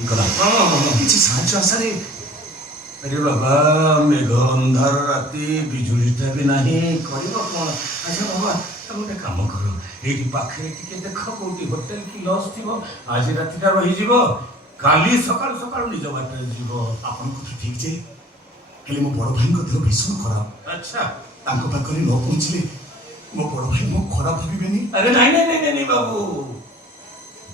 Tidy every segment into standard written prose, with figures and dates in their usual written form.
କିଛି ସାହାଯ୍ୟ ଆଶାରେ अरे बाबा मेघ अंधार राति बिजुलीटा भी नहीं कर अच्छा बाबा तुम गोटे कम कर ये पाखे टे देख कौटी होटेल कि लॉज थी आज रातिटा रही काली सकाल सकाल निज बाट जीव आपन कथा ठीक जे हेले मो बड़ भाई को देह भीषण खराब अच्छा तांको पाखरे न पहुंचले मो बड़ भाई मो खराब भाबिबेनी अरे नहीं नहीं नहीं नहीं बाबू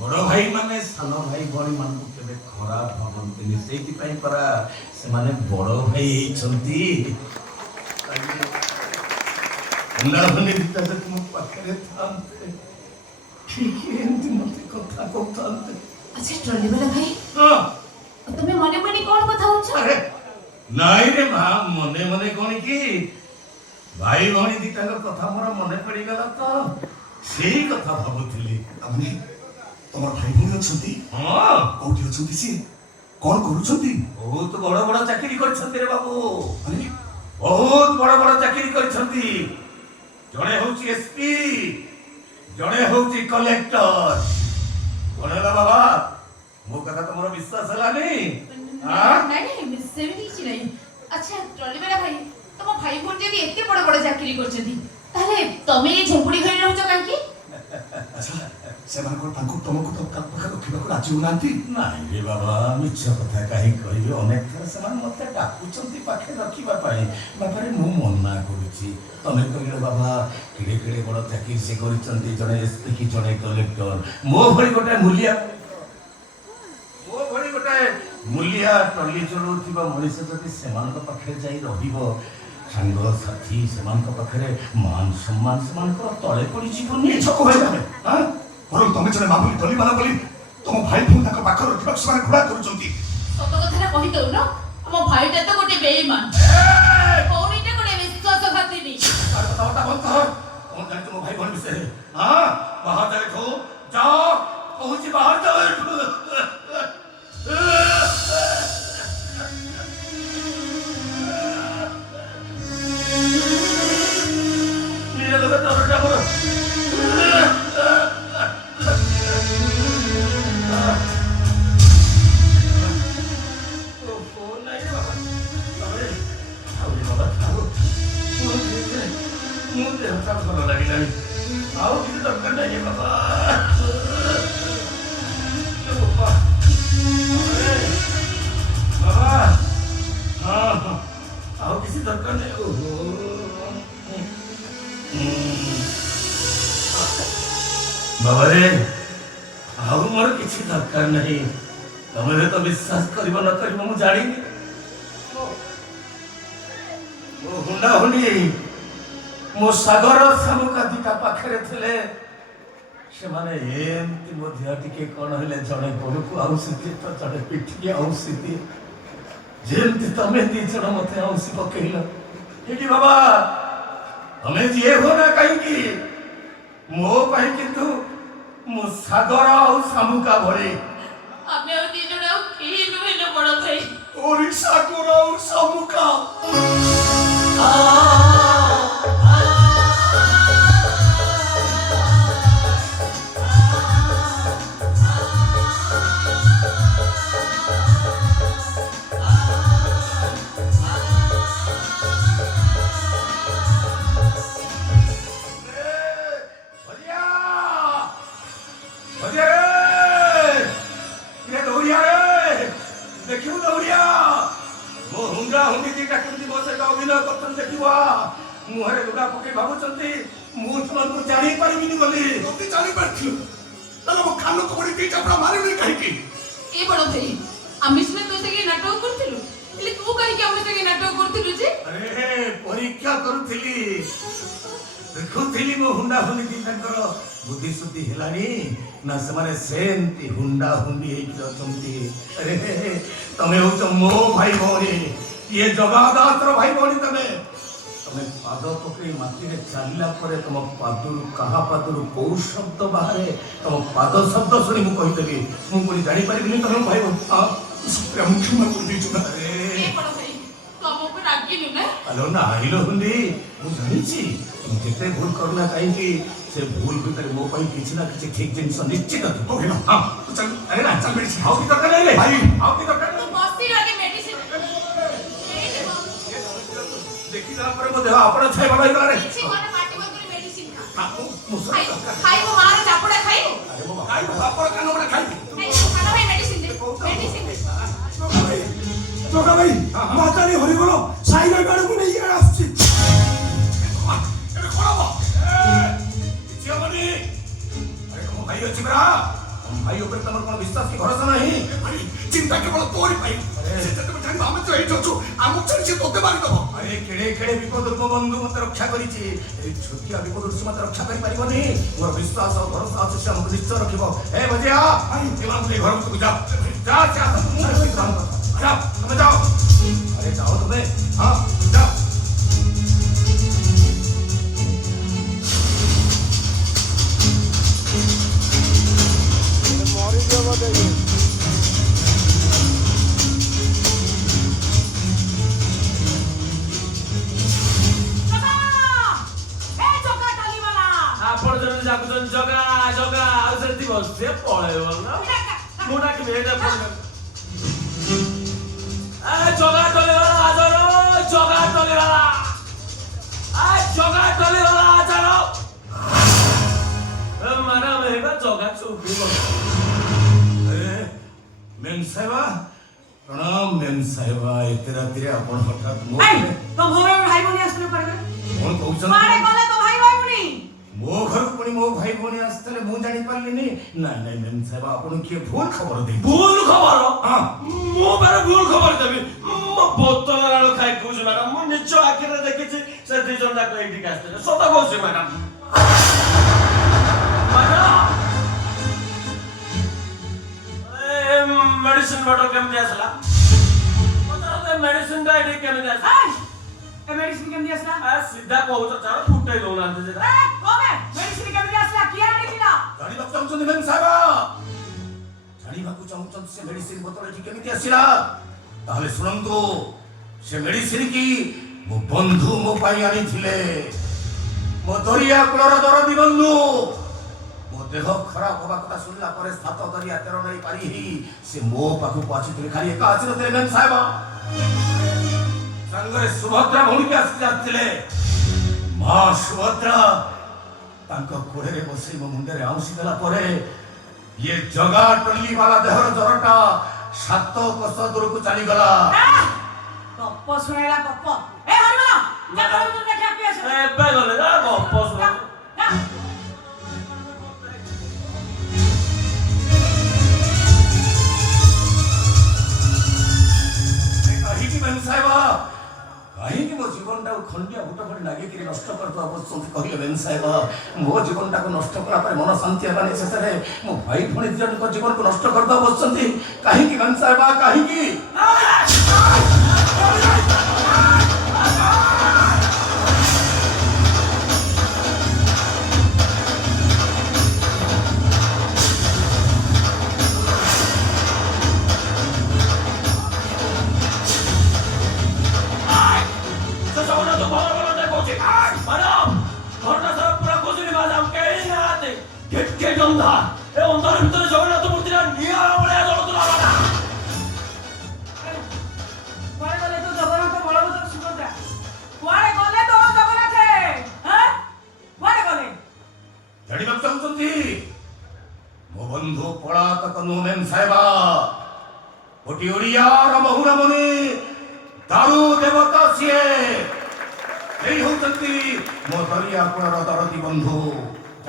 बड़ भाई माने सान भाई भणी मान केबे खराब भाबंतनी सेति पई परा से माने बड़ भाई हेचंती अंडा बने दिता से तुम पाखरे थांते ठीक है एंती मते कथा कहतांते अच्छा ट्रॉली वाला भाई हां तुम्हें मने मने कौन कथा होछ अरे नहीं रे मां मने मने कोन की भाई भणी दिता कथा मोर मने पड़ी गला तो सेही कथा भाबुथली आपने तमर भाई भूमि अछंती हां कोठी अछंती सी कोन करूछंती बहुत बड़ बड़ चाकरी करछंती रे बाबू अरे बहुत बड़ बड़ चाकरी करछंती जणे होची एसपी जणे होची कलेक्टर कोनला बाबा मो कथा तमरो विश्वास हला नहीं हां नहीं सेमिति छि नहीं अच्छा ट्रॉली वाला भाई तुम भाई बोल जदी एते बड़ बड़ चाकरी करछथि ताले तमे ए झोपड़ी घरे रहउछ काकी अच्छा सेमान को तांको तमको तो का पखा रखिबा को राजी होनांती नहीं रे बाबा मिछ कथा काहे कहियो अनेक थर समान मते डाकुचंती पाखे रखिबा पाई बापा रे मु मना करूची तमे कहिलो बाबा केड़े केड़े बड़ चाकरी से करिचंती जणे एसपी की जणे कलेक्टर मो भली गोटे मूलिया टली चलुथिबा मनीष जदि सेमान पाखे जाई रहिबो सांग साथी सेमान पाखे मान सम्मान सेमान तले पड़ी जीवनी छको भाई तमे हां और तमे जने मामुली टली वाला बोली तुम भाई भूमि ताको पाखर रखिबा समान घोड़ा करूछंती सत कथा कहि दउ न हम भाईटा तो गोटे बेईमान कोनीटा गोटे विश्वासघाती बताओ बंद कर कौन जाने तुम भाई बहन विषय हां बाहर जाए तो जाओ पहुंची बाहर जाओ मेरे लोग तो डर किसी दरकार नहीं बाबा रे आउ मोर किसी दरकार नहीं तमरे तो विश्वास करिबो न करिबो मु जानिनी मो हुंडा हुंडी मो सागर सामुका दिटा पाखरे थिले से माने एमती मध्य टिके कोन हले जणे गोरु आउ सिति तो जणे पिठी आउ सिति जेमती तमे दी जण मते आउ सि पकेइलो एटी बाबा तमे जिए हो ना कहीं की मो पाई किंतु मो सागर आउ सामुका भरे आमे और दी जण की नुहेलो बड़ भाई ओरी सागर आउ सामुका मुहरे लुगा पके भाबुचंती मु तुमन को जानी परिबिनी गली ओती जानी परथियो तला मो खानो को बडी पीटा पूरा मारिनी काहे की ए बड़ भाई आमी सुने तो से के नाटक करथिलु ले तू काहे के आमी से के नाटक करथिलु जे अरे परीक्षा करूथिली देखुथिली मो हुंडा हुनी दी तंकर बुद्धि सुद्धि हेलानी ना समाने सेंती हुंडा हुंडी हे कि अचंती अरे तमे हो मो भाई भौणी ये जगादातर भाई भौणी तमे तमे पाद पकई माटी रे चालिला परे तुम पादुरु कहा पादुरु को शब्द बाहरे तुम पाद शब्द सुनी मु कहि देबी मु कोनी जानि परिबिनी तमे भाई आ सुप्रिया मुख्य में कर दी चुना ए बड़ भाई तुम ऊपर ରାଗିଲୁ ନା? ଆଲୋ ନାଇଲୋ ହୁଣ୍ଡି ମୁଁ ଜାଣିଛି ତୁ ଯେତେ ଭୁଲ କରୁନା କାହିଁକି ସେ ଭୁଲ ଭିତରେ ମୋ ପାଇଁ କିଛି ନା କିଛି ଠିକ ଜିନିଷ ନିଶ୍ଚିତ ଥିବ। ହଁ ତୁ ଚାଲ ଆରେ ନା ଚାଲ ମେଡିସିନ ଆଉ କି ଦରକାର ନାହିଁ ଭାଇ ଆଉ କି ଦରକାର ତୁ ବସିଲୁ ଆଗେ ମେଡିସିନ ଦେଖିଦେଲା ପରେ ମୋ ଦେହ ଆପଣ ଛାଇ ଭଲ ହେଇଗଲାରେ। କିଛି ଘରେ ମାଟି ବଦଳି ମେଡିସିନ ଖା। ମୁଁ ଖାଇବୁ ମାର ଚାପୁଡା ଖାଇବୁ। ଆରେ ମୋ ଖାଇବୁ ବାପର କାନ ଗୋଟେ ଖାଇବୁ। ଖାନା ଭାଇ ମେଡିସିନ ଦେ ମେଡିସିନ ଦେ। ଟୋକା ଭାଇ ମାତାରି ହରିବୋଲ ସାଇର ଗାଡକୁ ନେଇ ଆସୁଛି। ଏବେ କଣ ହବ? କିଛି ହବନି। ଆରେ ମୋ ଭାଇ ଅଛି ପରା। ଭାଇ ଉପରେ ତମର କଣ ବିଶ୍ୱାସ କି ଭରସା ନାହିଁ? ଭାଇ ଚିନ୍ତା କେବଳ ତୋରି ପାଇଁ। ସେ ଯେତେବେଳେ ଜାଣିବ ଆମେ ତ ଏଇଠି ଅଛୁ ଆମକୁ ଛାଡ଼ି ସେ ତୋତେ ମାରିଦବ। ଆରେ କେଡ଼େ କେଡ଼େ ବିପଦରୁ ମୋ ବନ୍ଧୁ ମତେ ରକ୍ଷା କରିଛି। ଏଇ ଛୋଟିଆ ବିପଦରୁ ସେ ମତେ ରକ୍ଷା କରିପାରିବନି। ମୋର ବିଶ୍ୱାସ ଆଉ ଭରସା ଅଛି ସେ ଆମକୁ ନିଶ୍ଚୟ ରଖିବ। ଏ ବଜିଆ ଭାଇ ଏମାନଙ୍କୁ ନେଇ ଘର ଭିତରକୁ ଯା ଯା ସେ ଆସନ୍ତୁ ମୁଁ ଯାଅ ତମେ ଯାଅ। अरे जाओ तुम्हें हाँ जाओ। ଆପଣ ଜଣେ ଯାକୁଛନ୍ତି ଜଗା ଜଗା ଆଉ ସେଠି ବସିବେ ପଳେଇବ ନା ମୁଁ ଡାକିବି ଏଇଟା ଜଗା ଟଲିବାଲା ଆଜର ଜଗା ଟଲିବାଲା ଜଗା ଟଲିବାଲା ଆଜର ମାରା ମେହେगा ଜଗା ଚୁପି अरे मेम साहेबा प्रणाम मेम साहेबा एते रातिरे आपण हठात मो तो भोरे भाई भौणी आसले परगरे कोन कहउछन मारे गले तो भाई भाई भौणी मो घर पुणी मो भाई भौणी आस्तले मु जानि पारलिनी ना ना मेम साहेबा आपण के भूल खबर दे भूल खबर हां ମୁଁ ବାର ଭୁଲ ଖବର ଦେବି ମୋ ବୋତଲ ରାଳ ଖାଇ କହୁଛି ମ୍ୟାଡାମ ମୁଁ ନିଜ ଆଖିରେ ଦେଖିଛି ସେ ଦି ଜଣ ଯାକ ଏଇଠିକି ଆସିଥିଲେ ସତ କହୁଛି ମ୍ୟାଡାମ ମେଡିସିନ ବଟଲ କେମିତି ଆସିଲା ମେଡିସିନ ଟା ଏଠି କେମିତି ଆସିଲା ए मेडिसिन केमदी आसला ସିଧା କହୁଛ ଚାଲ ଫୁଟେଇ ଦଉନାହାନ୍ତି ସେଟା ए कोबे मेडिसिन केमदी आसला किया आनिथिला ଜାଣିବାକୁ ଚାହୁଁଛନ୍ତି ମେମ୍ ସାହେବା ଜାଣିବାକୁ ଚାହୁଁଛନ୍ତି ସେ ମେଡିସିନ ବୋତଲ ଏଠି କେମିତି ଆସିଲା ତାହେଲେ ଶୁଣନ୍ତୁ ସେ ମେଡିସିନ କି ମୋ ବନ୍ଧୁ ମୋ ପାଇଁ ଆଣିଥିଲେ ମୋ ଦରିଆ କୂଳର ଦରଦୀ ବନ୍ଧୁ ମୋ ଦେହ ଖରାପ ହବା କଥା ଶୁଣିଲା ପରେ ସାତ ଦରିଆ ତେର ନଈ ପାରି ହେଇ ସେ ମୋ ପାଖକୁ ଆସିଥିଲେ ଖାଲି ଏକା ଆସିନଥିଲେ ମେମ୍ ସାହେବା ସାଙ୍ଗରେ ସୁଭଦ୍ରା ଭଉଣୀକି ଆସିଥିଲେ ମା ସୁଭଦ୍ରା ତାଙ୍କ କୋଡ଼ରେ ବସେଇ ମୋ ମୁଣ୍ଡରେ ଆଉଁସି ଦେଲା ପରେ ଇଏ ଜଗା ଟଲି ବାଲା ଦେହର ଜ୍ୱରଟା 7 କୋଶ ଦୂରକୁ ଚାଲିଗଲା। गप्प सुनाइला गप्प ए हरिबला जा घर तो देखा पिया से ଏବେ ଗଲେ ଯା ଗପ ଶୁଣ କାହିଁକି ମେମ୍ ସାହେବା କାହିଁକି ମୋ ଜୀବନଟାକୁ ଖଣ୍ଡିଆ ବୁଟ ଭଳି ଲାଗିକିରି ନଷ୍ଟ କରିଦେବା ବସୁଛନ୍ତି କହିଲେ ମେମ୍ ସାହେବା ମୋ ଜୀବନଟାକୁ ନଷ୍ଟ କଲା ପରେ ମନ ଶାନ୍ତି ହେଲାନି ଶେଷରେ ମୋ ଭାଇ ଭଉଣୀ ଦି ଜଣଙ୍କ ଜୀବନକୁ ନଷ୍ଟ କରିଦେବା ବସୁଛନ୍ତି କାହିଁକି ମେମ୍ ସାହେବା କାହିଁକି ଭିତରେ ଜଗନ୍ନାଥ ମୂର୍ତ୍ତି ନିଆଁ ଭଳିଆ ଜଳୁଥିଲା कुआरे गले तो जगन्नाथ बलभद्र सुभद्रा कुआरे गले तो जगन्नाथ हैं कुआरे गले ଜାଣିବାକୁ ଚାହୁଁଛନ୍ତି ମୋ ବନ୍ଧୁ ପଳାତକ ନୁହଁ ମେମ୍ ସାହେବା ଗୋଟି ଓଡ଼ିଆର ମହୁରମଣି ଦାରୁ ଦେବତା ସିଏ ଏଇ ହଉଛନ୍ତି ମୋ ଦରିଆ କୂଳର ଦରଦୀ ବନ୍ଧୁ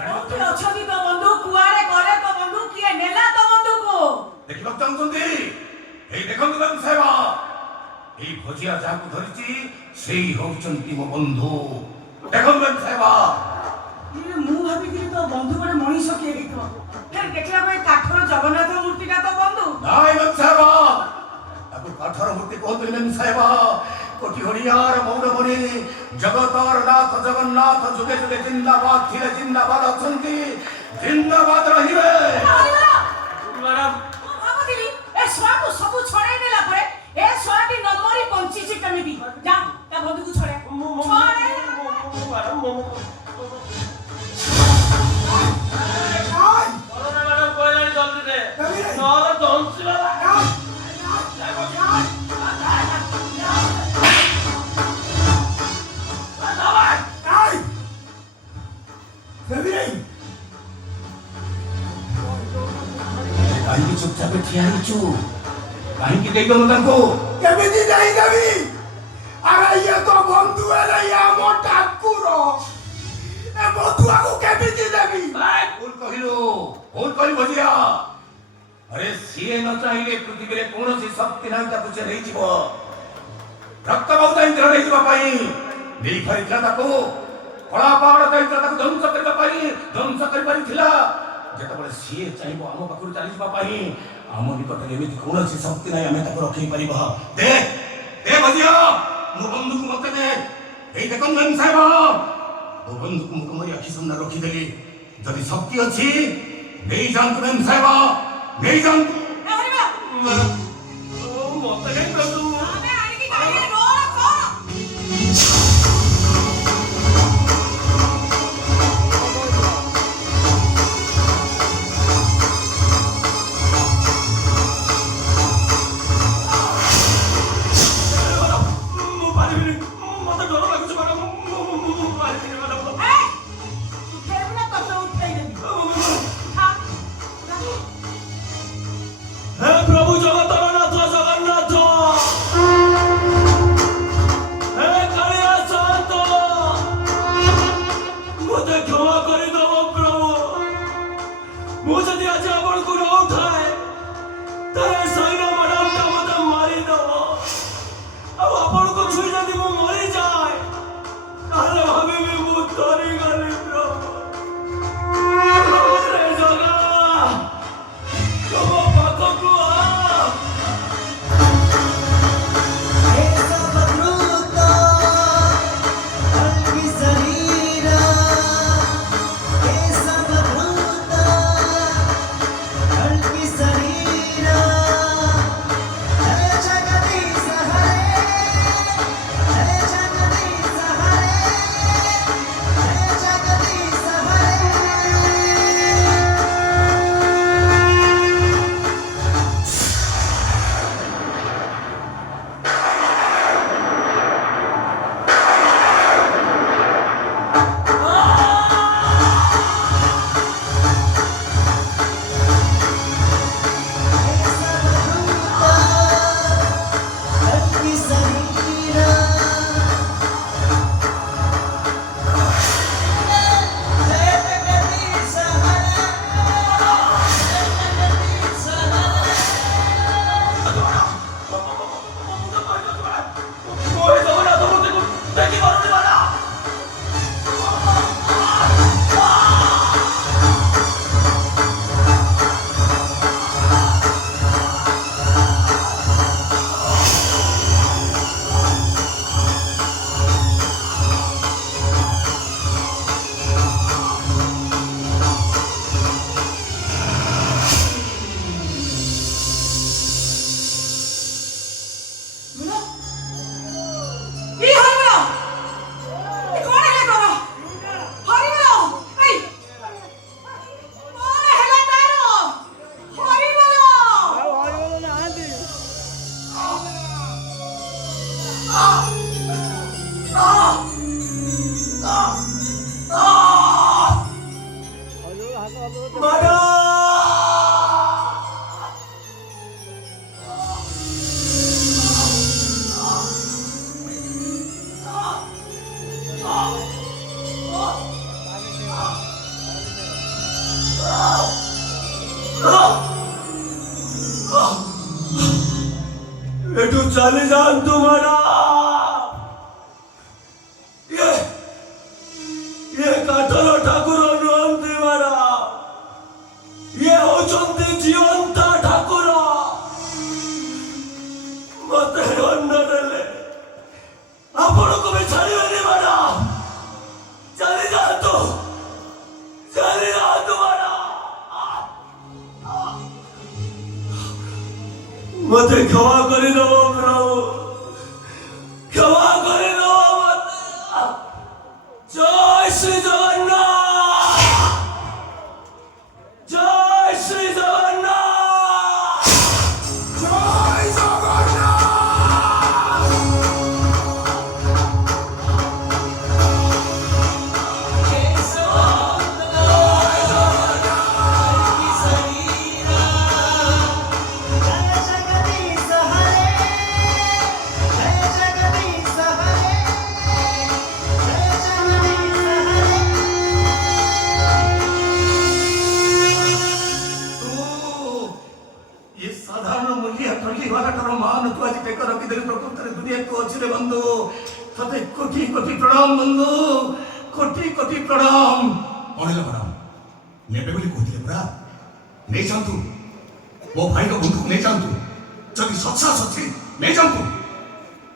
कोठी अछती तो बंधु कुआरे गले तो बंधु किए नेला तो बंधु को ଦେଖିବାକୁ ଚାହୁଁଛନ୍ତି ଏଇ ଦେଖନ୍ତୁ ମେମ୍ ସାହେବା ଏଇ ଭଜିଆ ଯାହାକୁ ଧରିଛି ସେଇ ହଉଛନ୍ତି ମୋ ବନ୍ଧୁ ଦେଖନ୍ତୁ ମେମ୍ ସାହେବା ये मु भाबी कि तो बंधु बड़े मनीष किए देखो फिर देखला भाई काठर जगन्नाथ मूर्ति का तो बंधु ନାଇଁ ମେମ୍ ସାହେବା ତାକୁ କାଠର ମୂର୍ତ୍ତି କହୁଥିଲି ମେମ୍ ସାହେବା କୋଟି ଓଡ଼ିଆର ମୌରମଣି ଜଗତର ନାଥ ଜଗନ୍ନାଥ ଯୁଗେ ଯୁଗେ ଜିନ୍ଦାବାଦ ଥିଲେ ଜିନ୍ଦାବାଦ ଅଛନ୍ତି ଜିନ୍ଦାବାଦ ରହିବେ ମ୍ୟାଡାମ ଭାବୁଥିଲି ଏ ଛୁଆକୁ ସବୁ ଛଡ଼େଇ ଦେଲା ପରେ ଏ ଛୁଆଟି ନମରି ବଞ୍ଚିଛି କେମିତି ଯା ବନ୍ଧୁକୁ ଛଡ଼େ ଛଡ଼େ ମ୍ୟାଡାମ Ay! କରୋନା ମ୍ୟାଡାମ କହିଲାଣି ଜଲ୍ଦି ଦେ ଜଲ୍ଦି ଦେ। ନହେଲେ ଦଂଶିବା Ay! Febirey! କାହିଁକି ଚୁପଚାପ ଠିଆ ହେଇଛୁ? କାହିଁକି ଦେଇଗଲୁ ତାଙ୍କୁ? କେମିତି ଦେଇଦେବି? ଆରେ ଇଏ ତ ବନ୍ଧୁ ହେଲେ ଇଏ ଆମ ଠାକୁର। ଏ ବନ୍ଧୁଆକୁ କେମିତି ଦେବି? ଭୁଲ କହିଲୁ, ଭୁଲ କହିଲୁ ଭଜିଆ। ଆରେ ସିଏ ନ ଚାହିଁଲେ ପୃଥିବୀରେ କୌଣସି ଶକ୍ତି ନାହିଁ ତାକୁ ସେ ନେଇଯିବ। ରକ୍ତ ବହୁତ ଇନ୍ଦ୍ର ନେଇଯିବା ପାଇଁ ନେଇପାରିଥିଲା ତାକୁ। କଳା ପାହାଡ଼ ଦୈତ୍ର ତାକୁ ଧ୍ୱଂସ କରିବା ପାଇଁ ଧ୍ୱଂସ କରିପାରିଥିଲା। ଯେତେବେଳେ ସିଏ ଚାହିଁବ ଆମ ପାଖରୁ ଚାଲିଯିବା ପାଇଁ, ଆମ ନିକଟରେ ଏମିତି କୌଣସି ଶକ୍ତି ନାହିଁ ଆମେ ତାକୁ ରଖେଇ ପାରିବା। ଦେ ଦେ ଭଜିଆ, ମୋ ବନ୍ଧୁକୁ ମତେ ଦେ। ଏଇ ଦେଖନ୍ତୁ ଏମ୍ ସାହେବ, ମୋ ବନ୍ଧୁକୁ ମୁଁ ତୁମରି ଆଖି ସାମ୍ନାରେ ରଖିଦେଲି। ଯଦି ଶକ୍ତି ଅଛି ନେଇଯାଆନ୍ତୁ ଏମ୍ ସାହେବ, ନେଇଯାଆନ୍ତୁ। ମତେ କାହିଁ କହୁଛୁ? ଆମେ ଆଣିକି ଗାଡ଼ିରେ ରୋଳ କର ମୁଁ ପାରିବିନି, ମତେ ଡର ଲାଗୁଛି ମ୍ୟାଡାମ, ମୁଁ ପାରିବିନି ମ୍ୟାଡାମ। ତୁ ଖେଳିବୁ ନା ତତେ ଉଠେଇଦେବି ହେ ପ୍ରଭୁ ଜଗତର ନାଥ ଜଗନ୍ନାଥ, ହେ କାଳିଆ ସାନ୍ତ, ମୋତେ କ୍ଷମା କରିଦବ ପ୍ରଭୁ। ମୁଁ ଯଦି ଆଜି ଆପଣଙ୍କୁ ନ ଉଠାଏ ତାହେଲେ ସାଇନା ମ୍ୟାଡାମଟା ମୋତେ ମାରିଦବ। ଆଉ ଆପଣଙ୍କୁ ଛୁଇଁ ଯଦି ମୁଁ ମରିଯାଏ ତାହେଲେ ଭାବିବି ମୁଁ ତରିଗଲି ପ୍ରଭୁ। ରେ ଜଗା, ତୁମ ପାଖକୁ ଆ। एठू चली जातु मना ये काठर ठाकुर नुहंती मना ये होचंती जीवंता ठाकुर मते अन्न देले आपण को भी छाड़िबेनी मना चली जातु मना मते क्षमा करि दो प्रभु क्षमा करि दो জয় শ্রী জগন্নাথ, জয় শ্রী জগন্নাথ। জয় জগন্নাথ। ये साधारण मूल्य ट्रली वाला करो मान तू आज टेकर रखी देली प्रकृति दुनिया को अच्छे बंधु तते कोटि कोटि प्रणाम बंधु कोटि कोटि प्रणाम ଅଣିଲ ମ୍ୟାଡ଼ାମ ନେବେ ବୋଲି କହୁଥିଲେ ପରା ନେଇଯାଆନ୍ତୁ ମୋ ଭାଇଙ୍କ ବନ୍ଧୁକୁ ନେଇଯାଆନ୍ତୁ ଯଦି ସଚ୍ଚି ନେଇଯାଆନ୍ତୁ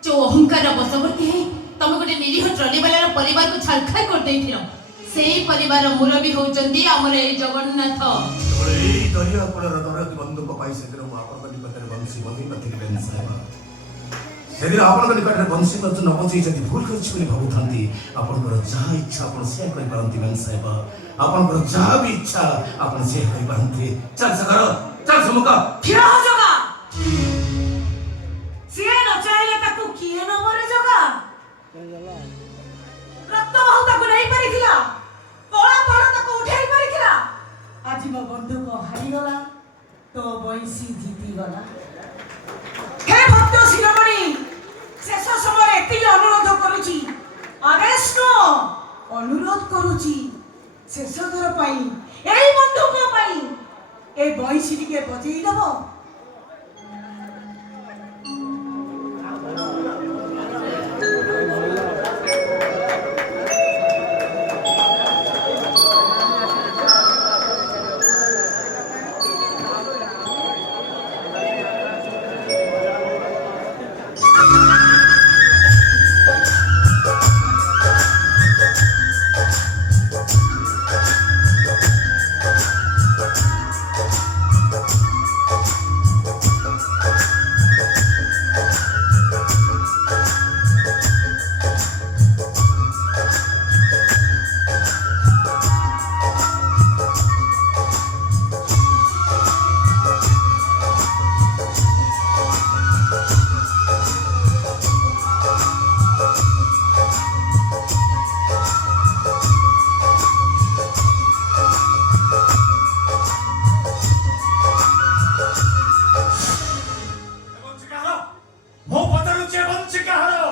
जो अहंकार बशवर्ती है तुम गोटे निरीह ट्रली वाला परिवार को छालखाल कर देथिलो सेही परिवार मुरबी होचंदी हमर ए जगन्नाथ ଏଇ ଦରିଆ କୂଳର ଦରଦି ବନ୍ଧୁଙ୍କ ପାଇଁ ସେଦିନ ମୁଁ ଆପଣଙ୍କ ନିକଟରେ ବଂଶୀ ବନ୍ଧି ନଥିଲି ବେନ୍ ସାହେବ ସେଦିନ ଆପଣଙ୍କ ନିକଟରେ ବଂଶୀ ବଞ୍ଚ ନ ବଞ୍ଚେଇ ଯଦି ଭୁଲ କରିଛି ବୋଲି ଭାବୁଥାନ୍ତି ଆପଣଙ୍କର ଯାହା ଇଚ୍ଛା ଆପଣ ସେୟା କରିପାରନ୍ତି ବେନ୍ ସାହେବ ଆପଣଙ୍କର ଯାହା ବି ଇଚ୍ଛା ଆପଣ ସେୟା କରିପାରନ୍ତି ଚାଲ ସାଗର ଚାଲ ସମୁଖ ଠିଆ ହୋ ଜଗା ସିଏ ନ ଚାହିଁଲେ ତାକୁ କିଏ ନବରେ ଜଗା ରକ୍ତ ବହୁ ତାକୁ ନେଇ ପାରିଥିଲା ପଳା ପଳା ତାକୁ ଉଠେଇ ପାରିଥିଲା ଆଜି ମୋ ବନ୍ଧୁକ ହାରିଗଲା ତୋ ବଇଁଶୀ ଜିତିଗଲା ହେ ଭକ୍ତ ଶିରୋମଣି ଶେଷ ସମୟରେ ଏତିକି ଅନୁରୋଧ କରୁଛି ଆଦେଶ ନୁହଁ ଅନୁରୋଧ କରୁଛି ଶେଷ ଥର ପାଇଁ ଏଇ ବନ୍ଧୁକ ପାଇଁ ଏ ବଇଁଶୀ ଟିକେ ବଜେଇ ଦବ